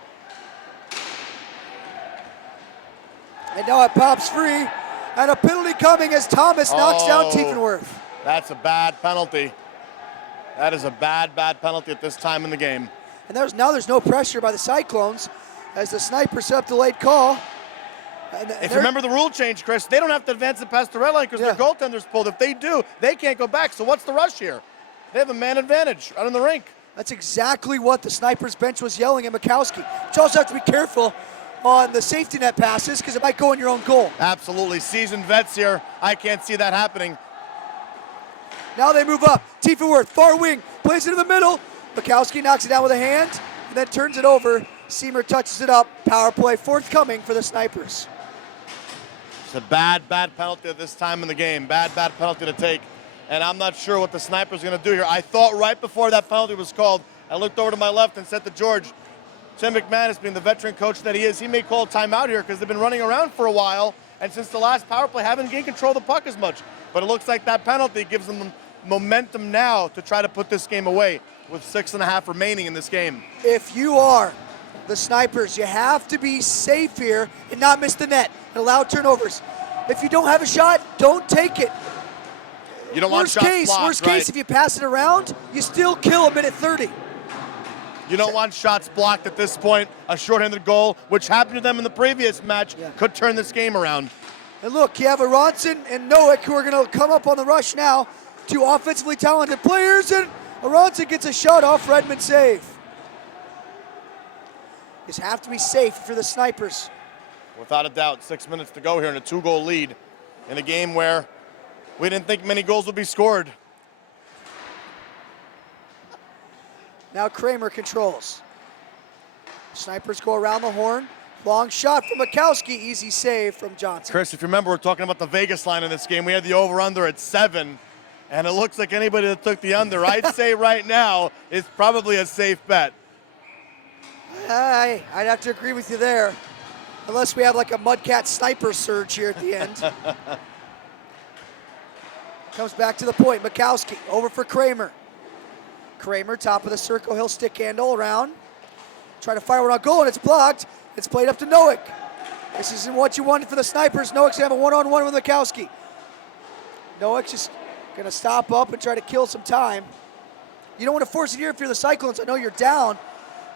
And now it pops free, and a penalty coming as Thomas knocks down Tiefenwerth. That's a bad penalty. That is a bad penalty at this time in the game. And now there's no pressure by the Cyclones as the Snipers set up the late call. If you remember the rule change, Chris, they don't have to advance it past the red line because their goaltender's pulled. If they do, they can't go back. So what's the rush here? They have a man advantage out in the rink. That's exactly what the Snipers bench was yelling at Mikowski. But you also have to be careful on the safety net passes because it might go in your own goal. Absolutely. Seasoned vets here. I can't see that happening. Now they move up. Tiefenwerth, far wing, plays it in the middle. Mikowski knocks it down with a hand and then turns it over. Seamer touches it up. Power play forthcoming for the Snipers. It's a bad penalty at this time in the game. Bad penalty to take. And I'm not sure what the Sniper's going to do here. I thought right before that penalty was called, I looked over to my left and said to George, Tim McManus, being the veteran coach that he is, he may call a timeout here because they've been running around for a while, and since the last power play, haven't gained control of the puck as much. But it looks like that penalty gives them momentum now to try to put this game away with 6.5 remaining in this game. If you are the Snipers, you have to be safe here and not miss the net and allow turnovers. If you don't have a shot, don't take it. You don't want shots blocked, Worst case, if you pass it around, you still kill a minute 30. You don't want shots blocked at this point. A shorthanded goal, which happened to them in the previous match, could turn this game around. And look, you have Aronson and Nowick who are going to come up on the rush now. 2 offensively talented players, and Aronson gets a shot off Redmond save. Just have to be safe for the Snipers. Without a doubt, 6 minutes to go here in a 2-goal lead in a game where we didn't think many goals would be scored. Now Kramer controls. Snipers go around the horn. Long shot from Mikowski. Easy save from Johnson. Chris, if you remember, we're talking about the Vegas line in this game. We had the over-under at 7, and it looks like anybody that took the under, I'd say right now, is probably a safe bet. I'd have to agree with you there. Unless we have like a Mudcat sniper surge here at the end. Comes back to the point. Mikowski over for Kramer. Kramer, top of the circle. He'll stick handle around. Try to fire one on goal, and it's blocked. It's played up to Nowick. This isn't what you wanted for the snipers. Nowick's gonna have a one-on-one with Mikowski. Nowick's just gonna stop up and try to kill some time. You don't want to force it here if you're the Cyclones. I know you're down,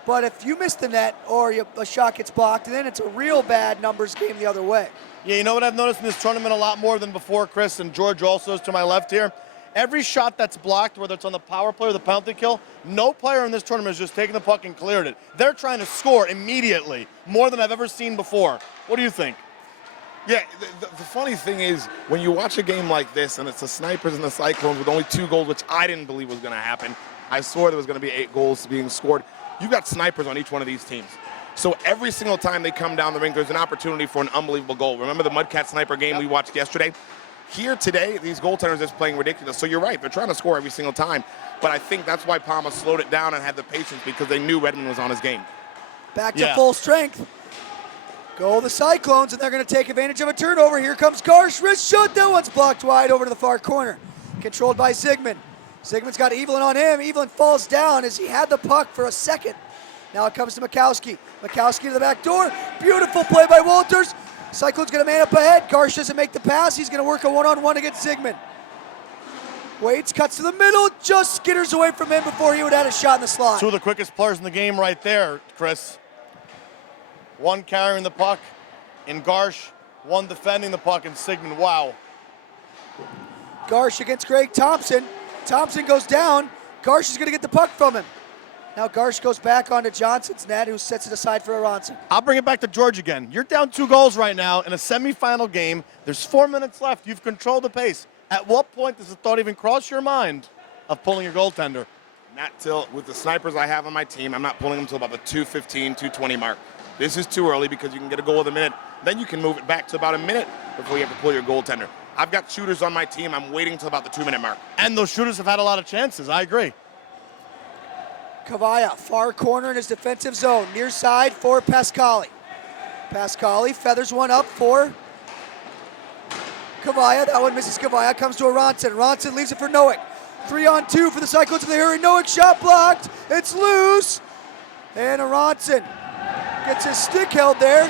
but if you miss the net or a shot gets blocked, then it's a real bad numbers game the other way. Yeah, you know what I've noticed in this tournament a lot more than before, Chris, and George also is to my left here? Every shot that's blocked, whether it's on the power play or the penalty kill, no player in this tournament has just taken the puck and cleared it. They're trying to score immediately, more than I've ever seen before. What do you think? Yeah, the funny thing is, when you watch a game like this, and it's the Snipers and the Cyclones with only 2 goals, which I didn't believe was going to happen. I swore there was going to be 8 goals being scored. You've got snipers on each one of these teams. So every single time they come down the rink, there's an opportunity for an unbelievable goal. Remember the Mudcat sniper game we watched yesterday? Here today, these goaltenders are just playing ridiculous. So you're right, they're trying to score every single time. But I think that's why Pama slowed it down and had the patience, because they knew Redmond was on his game. Back to full strength. Go the Cyclones, and they're going to take advantage of a turnover. Here comes Garsh, wrist shot. That one's blocked wide over to the far corner. Controlled by Zygmunt. Zygmunt's got Evelyn on him. Evelyn falls down as he had the puck for a second. Now it comes to Mikowski. Mikowski to the back door. Beautiful play by Walters. Cyclone's going to man up ahead. Garsh doesn't make the pass. He's going to work a one-on-one against Zygmunt. Waits, cuts to the middle, just skitters away from him before he would have had a shot in the slot. 2 of the quickest players in the game right there, Chris. 1 carrying the puck in Garsh, 1 defending the puck in Zygmunt. Wow. Garsh against Greg Thompson. Thompson goes down. Garsh is going to get the puck from him. Now Garsh goes back onto Johnson's net, who sets it aside for Aronson. I'll bring it back to George again. You're down 2 goals right now in a semifinal game. There's 4 minutes left. You've controlled the pace. At what point does the thought even cross your mind of pulling your goaltender? Not till, with the snipers I have on my team, I'm not pulling them until about the 2:15, 2:20 mark. This is too early because you can get a goal in a minute. Then you can move it back to about a minute before you have to pull your goaltender. I've got shooters on my team. I'm waiting until about the 2-minute mark. And those shooters have had a lot of chances. I agree. Kavaya, far corner in his defensive zone. Near side for Pascali. Pascali feathers one up for Kavaya. That one misses Kavaya. Comes to Aronson. Aronson leaves it for Nowick. 3-on-2 for the Cyclones if they hurry. Nowick shot blocked. It's loose. And Aronson gets his stick held there.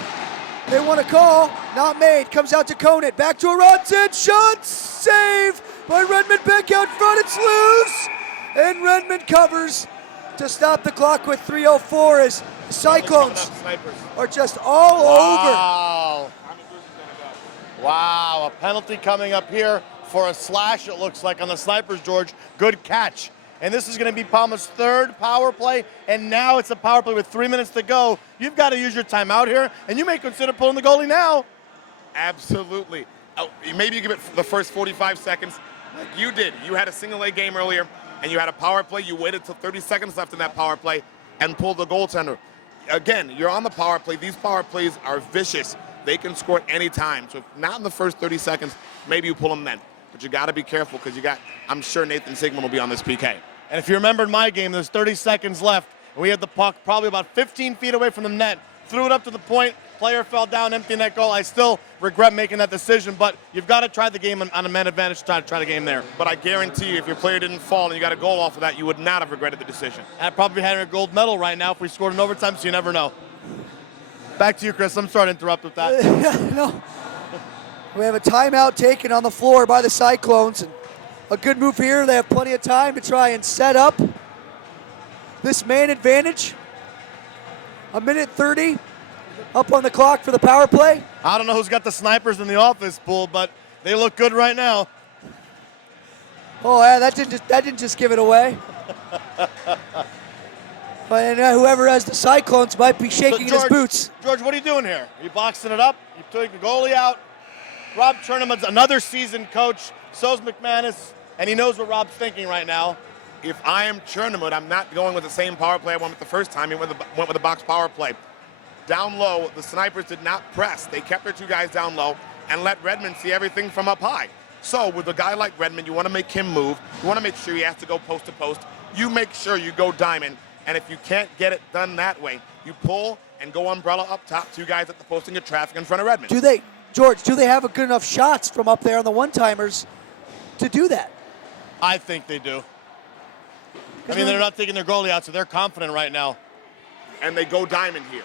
They want a call. Not made. Comes out to Conant. Back to Aronson. Shot save by Redmond. Back out front. It's loose. And Redmond covers to stop the clock with 3:04 as the Cyclones are just all over. Wow, a penalty coming up here for a slash, it looks like, on the snipers, George. Good catch. And this is going to be Palma's 3rd power play, and now it's a power play with 3 minutes to go. You've got to use your timeout here, and you may consider pulling the goalie now. Absolutely. Maybe you give it the first 45 seconds like you did. You had a single A game earlier, and you had a power play. You waited till 30 seconds left in that power play and pulled the goaltender. Again, you're on the power play. These power plays are vicious. They can score at any time. So if not in the first 30 seconds, maybe you pull them then. But you got to be careful because I'm sure Nathan Zygmunt will be on this PK. And if you remember in my game, there's 30 seconds left. And we had the puck probably about 15 feet away from the net. Threw it up to the point. Player fell down, empty net goal. I still regret making that decision, but you've got to try the game on a man advantage to try the game there. But I guarantee you, if your player didn't fall and you got a goal off of that, you would not have regretted the decision. I'd probably be having a gold medal right now if we scored in overtime, so you never know. Back to you, Chris. I'm sorry to interrupt with that. No. We have a timeout taken on the floor by the Cyclones. And a good move here. They have plenty of time to try and set up this man advantage. 1:30 up on the clock for the power play. I don't know who's got the snipers in the office, Bull, but they look good right now. Oh, yeah, that didn't just give it away. But whoever has the Cyclones might be shaking George, his boots. George, what are you doing here? Are you boxing it up? You took the goalie out. Rob Cherneman's another seasoned coach. So's McManus, and he knows what Rob's thinking right now. If I am Cherneman, I'm not going with the same power play I went with the first time. He went with the box power play. Down low, the snipers did not press. They kept their 2 guys down low and let Redmond see everything from up high. So with a guy like Redmond, you want to make him move. You want to make sure he has to go post to post. You make sure you go diamond And if you can't get it done that way, you pull and go umbrella up top, 2 guys at the post and get traffic in front of Redmond. George, do they have a good enough shots from up there on the one-timers to do that? I think they do. I mean, they're not taking their goalie out, so they're confident right now. And they go diamond here.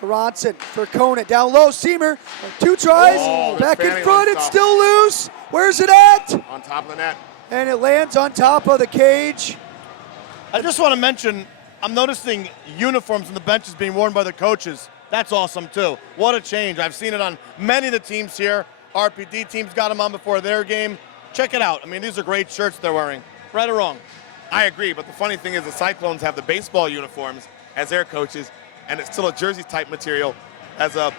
Ronson for Conant, down low, Seamer, 2 tries, back in front, it's still loose. Where's it at? On top of the net. And it lands on top of the cage. I just want to mention, I'm noticing uniforms on the benches being worn by the coaches. That's awesome, too. What a change. I've seen it on many of the teams here. RPD teams got them on before their game. Check it out. I mean, these are great shirts they're wearing. Right or wrong? I agree, but the funny thing is the Cyclones have the baseball uniforms as their coaches, and it's still a jersey-type material as a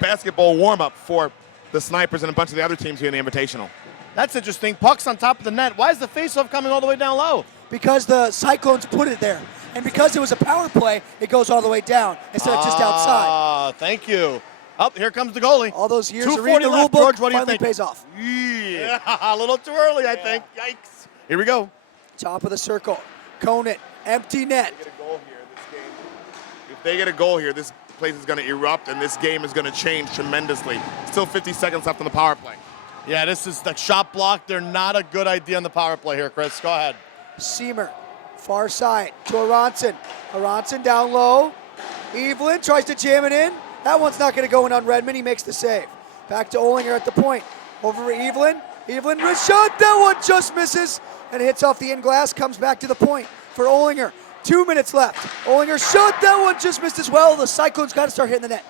basketball warm-up for the Snipers and a bunch of the other teams here in the Invitational. That's interesting. Puck's on top of the net. Why is the faceoff coming all the way down low? Because the Cyclones put it there. And because it was a power play, it goes all the way down instead of just outside. Ah, thank you. Up, here comes the goalie. All those years of 2:40 reading the rule left. book George, what do you finally think? pays off. Yeah, a little too early, I think. Yikes. Here we go. Top of the circle. Conant, empty net. If they get a goal here, this game, if they get a goal here, this place is going to erupt, and this game is going to change tremendously. Still 50 seconds left on the power play. Yeah, this is the shot block. They're not a good idea on the power play here, Chris. Go ahead. Seamer, far side to Aronson. Aronson down low. Evelyn tries to jam it in. That one's not going to go in on Redmond. He makes the save. Back to Olinger at the point. Over to Evelyn. Evelyn wrist shot. That one just misses. And hits off the end glass. Comes back to the point for Olinger. 2 minutes left. Olinger shot. That one just missed as well. The Cyclones got to start hitting the net.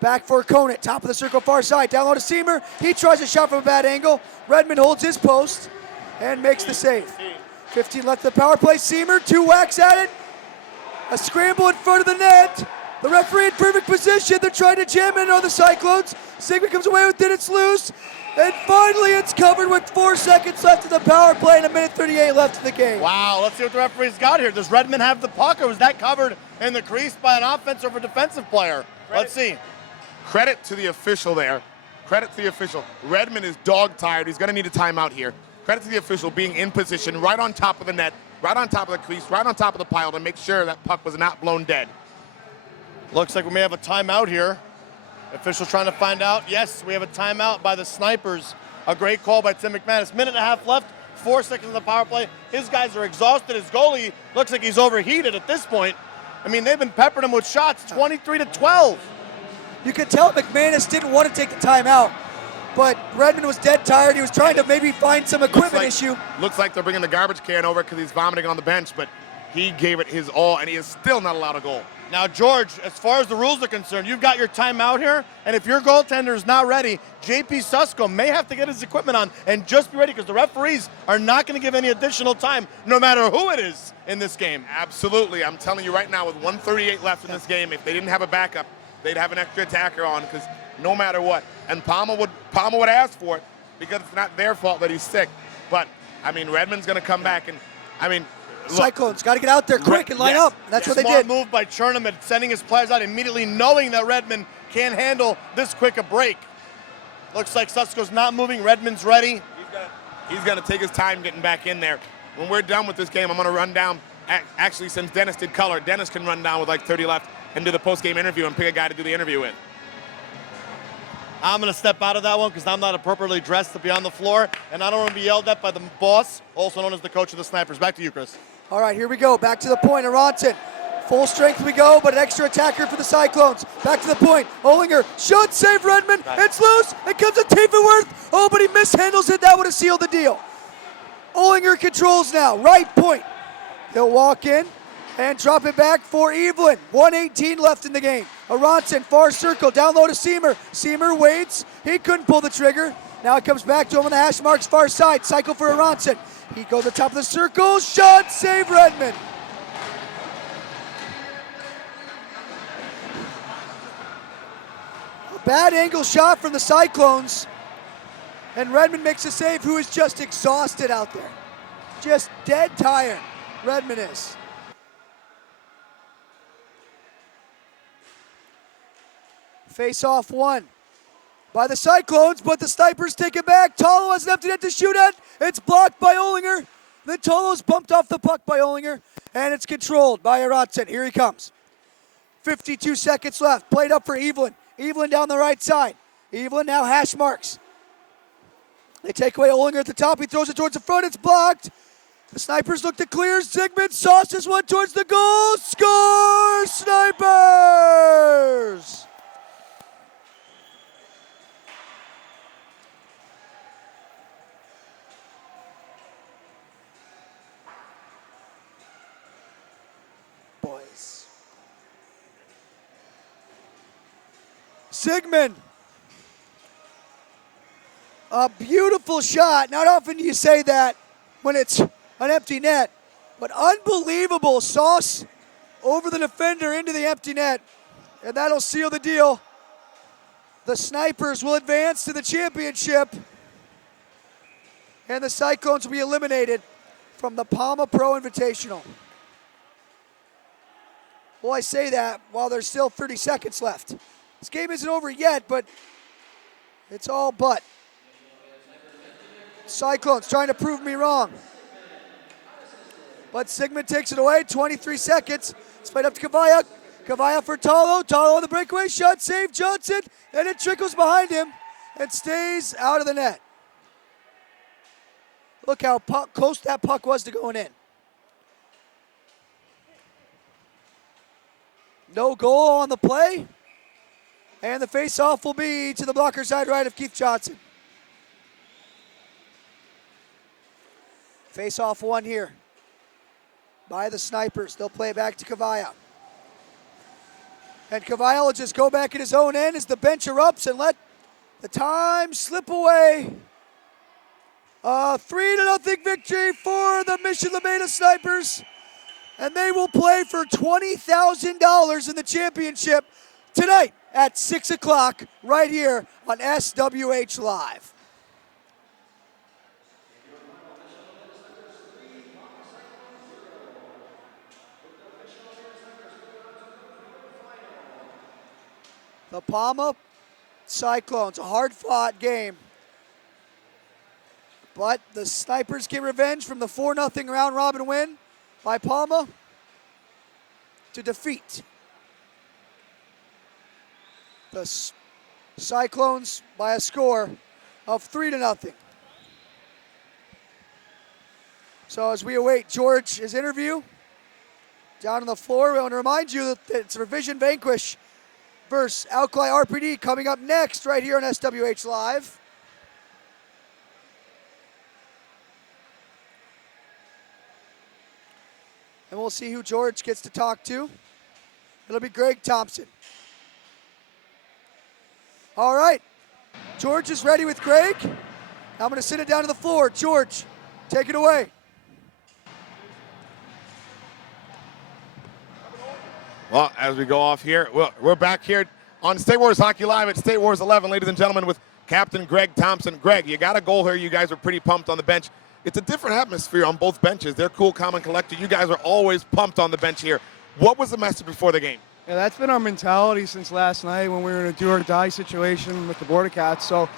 Back for Conant. Top of the circle, far side. Down low to Seamer. He tries a shot from a bad angle. Redmond holds his post and makes the save. 15 left of the power play. Seamer, 2 whacks at it. A scramble in front of the net. The referee in perfect position. They're trying to jam in on the Cyclones. Sigmund comes away with it. It's loose. And finally, it's covered with 4 seconds left of the power play and 1:38 left in the game. Wow, let's see what the referee's got here. Does Redmond have the puck, or was that covered in the crease by an offensive or defensive player? Let's see. Credit to the official there. Credit to the official. Redmond is dog-tired. He's going to need a timeout here. Credit to the official being in position right on top of the net, right on top of the crease, right on top of the pile to make sure that puck was not blown dead. Looks like we may have a timeout here. Official trying to find out. Yes, we have a timeout by the Snipers. A great call by Tim McManus. 1.5 left, 4 seconds on the power play. His guys are exhausted. His goalie looks like he's overheated at this point. I mean, they've been peppering him with shots, 23-12. You could tell McManus didn't want to take the timeout, but Redmond was dead tired. He was trying to maybe find some equipment issue. Looks like they're bringing the garbage can over because he's vomiting on the bench, but he gave it his all, and he is still not allowed a goal. Now, George, as far as the rules are concerned, you've got your timeout here, and if your goaltender is not ready, JP Susko may have to get his equipment on and just be ready because the referees are not going to give any additional time, no matter who it is in this game. Absolutely. I'm telling you right now, with 1:38 left in this game, if they didn't have a backup, they'd have an extra attacker on because no matter what. And Pama would ask for it because it's not their fault that he's sick. But, I mean, Redmond's going to come back and, I mean, look, Cyclones got to get out there quick and line up. That's what they Smart did. move by Chernam, sending his players out immediately, knowing that Redmond can't handle this quick a break. Looks like Susko's not moving. Redmond's ready. he's going to take his time getting back in there. When we're done with this game, I'm going to run down. Actually, since Dennis did color, Dennis can run down with like 30 left and do the post-game interview and pick a guy to do the interview with. I'm going to step out of that one because I'm not appropriately dressed to be on the floor, and I don't want to be yelled at by the boss, also known as the coach of the Snipers. Back to you, Chris. All right, here we go. Back to the point. Aronson. Full strength we go, but an extra attacker for the Cyclones. Back to the point. Olinger. Shot save Redmond. It's loose. It comes to Tiefenworth. Oh, but he mishandles it. That would have sealed the deal. Olinger controls now. Right point. He'll walk in and drop it back for Evelyn. 1:18 left in the game. Aronson, far circle, down low to Seamer. Seamer waits. He couldn't pull the trigger. Now it comes back to him on the hash marks, far side. Cycle for Aronson. He goes to the top of the circle. Shot, save Redmond. A bad angle shot from the Cyclones. And Redmond makes a save, who is just exhausted out there. Just dead tired. Redmond is. Face-off won by the Cyclones, but the Snipers take it back. Talo has an empty net to shoot at. It's blocked by Olinger. Then Tolo's bumped off the puck by Olinger, and it's controlled by Aratsen. Here he comes. 52 seconds left. Played up for Evelyn. Evelyn down the right side. Evelyn now hash marks. They take away Olinger at the top. He throws it towards the front. It's blocked. The Snipers look to clear. Zygmunt sauces one towards the goal. Score! Snipers! Boys. Zygmunt. A beautiful shot. Not often do you say that when it's an empty net, but unbelievable sauce over the defender into the empty net, and that'll seal the deal. The Snipers will advance to the championship, and the Cyclones will be eliminated from the Pama Pro Invitational. Well, I say that while there's still 30 seconds left. This game isn't over yet, but it's all but. Cyclones trying to prove me wrong. But Zygmunt takes it away, 23 seconds. It's played up to Kavaya. Kavaya for Tolo. Tolo on the breakaway shot, save Johnson, and it trickles behind him and stays out of the net. Look how close that puck was to going in. No goal on the play. And the face-off will be to the blocker side right of Keith Johnson. Face-off one here by the Snipers. They'll play it back to Kavaya. And Kavaya will just go back in his own end as the bench erupts and let the time slip away. 3-0 victory for the Mission Labeda Snipers. And they will play for $20,000 in the championship tonight at 6 o'clock right here on SWH Live. The Pama Cyclones, a hard-fought game. But the Snipers get revenge from the 4-0 round-robin win by Pama to defeat the Cyclones by a score of 3-0. So as we await George's interview down on the floor, we want to remind you that it's Revision Vanquish versus Alkali RPD coming up next right here on SWH Live. And we'll see who George gets to talk to. It'll be Greg Thompson. All right, George is ready with Greg. I'm gonna send it down to the floor. George, take it away. Well, as we go off here, we're back here on State Wars Hockey Live at State Wars 11, ladies and gentlemen, with Captain Greg Thompson. Greg, you got a goal here. You guys are pretty pumped on the bench. It's a different atmosphere on both benches. They're cool, calm, and collected. You guys are always pumped on the bench here. What was the message before the game? Yeah, that's been our mentality since last night when we were in a do-or-die situation with the Border Cats. So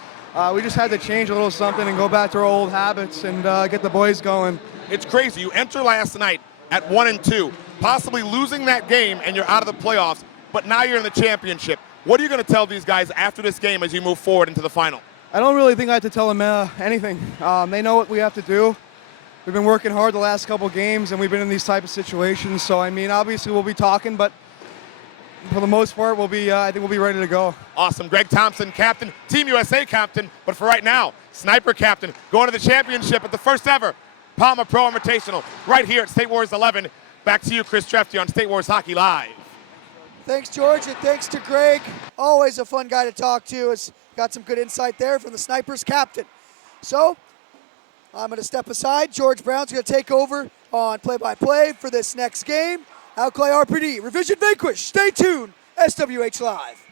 we just had to change a little something and go back to our old habits and get the boys going. It's crazy. You enter last night at 1-2, possibly losing that game, and you're out of the playoffs, but now you're in the championship. What are you going to tell these guys after this game as you move forward into the final? I don't really think I have to tell them anything. They know what we have to do. We've been working hard the last couple games, and we've been in these type of situations. So, I mean, obviously we'll be talking, but for the most part, I think we'll be ready to go. Awesome. Greg Thompson, captain, Team USA captain, but for right now, Sniper captain, going to the championship at the first ever Pama Pro Invitational right here at State Wars 11. Back to you, Chris Trefty, on State Wars Hockey Live. Thanks, George, and thanks to Greg. Always a fun guy to talk to. Has got some good insight there from the Snipers captain. So I'm going to step aside. George Brown's going to take over on play-by-play for this next game. Alkali RPD, Revision Vanquish. Stay tuned, SWH Live.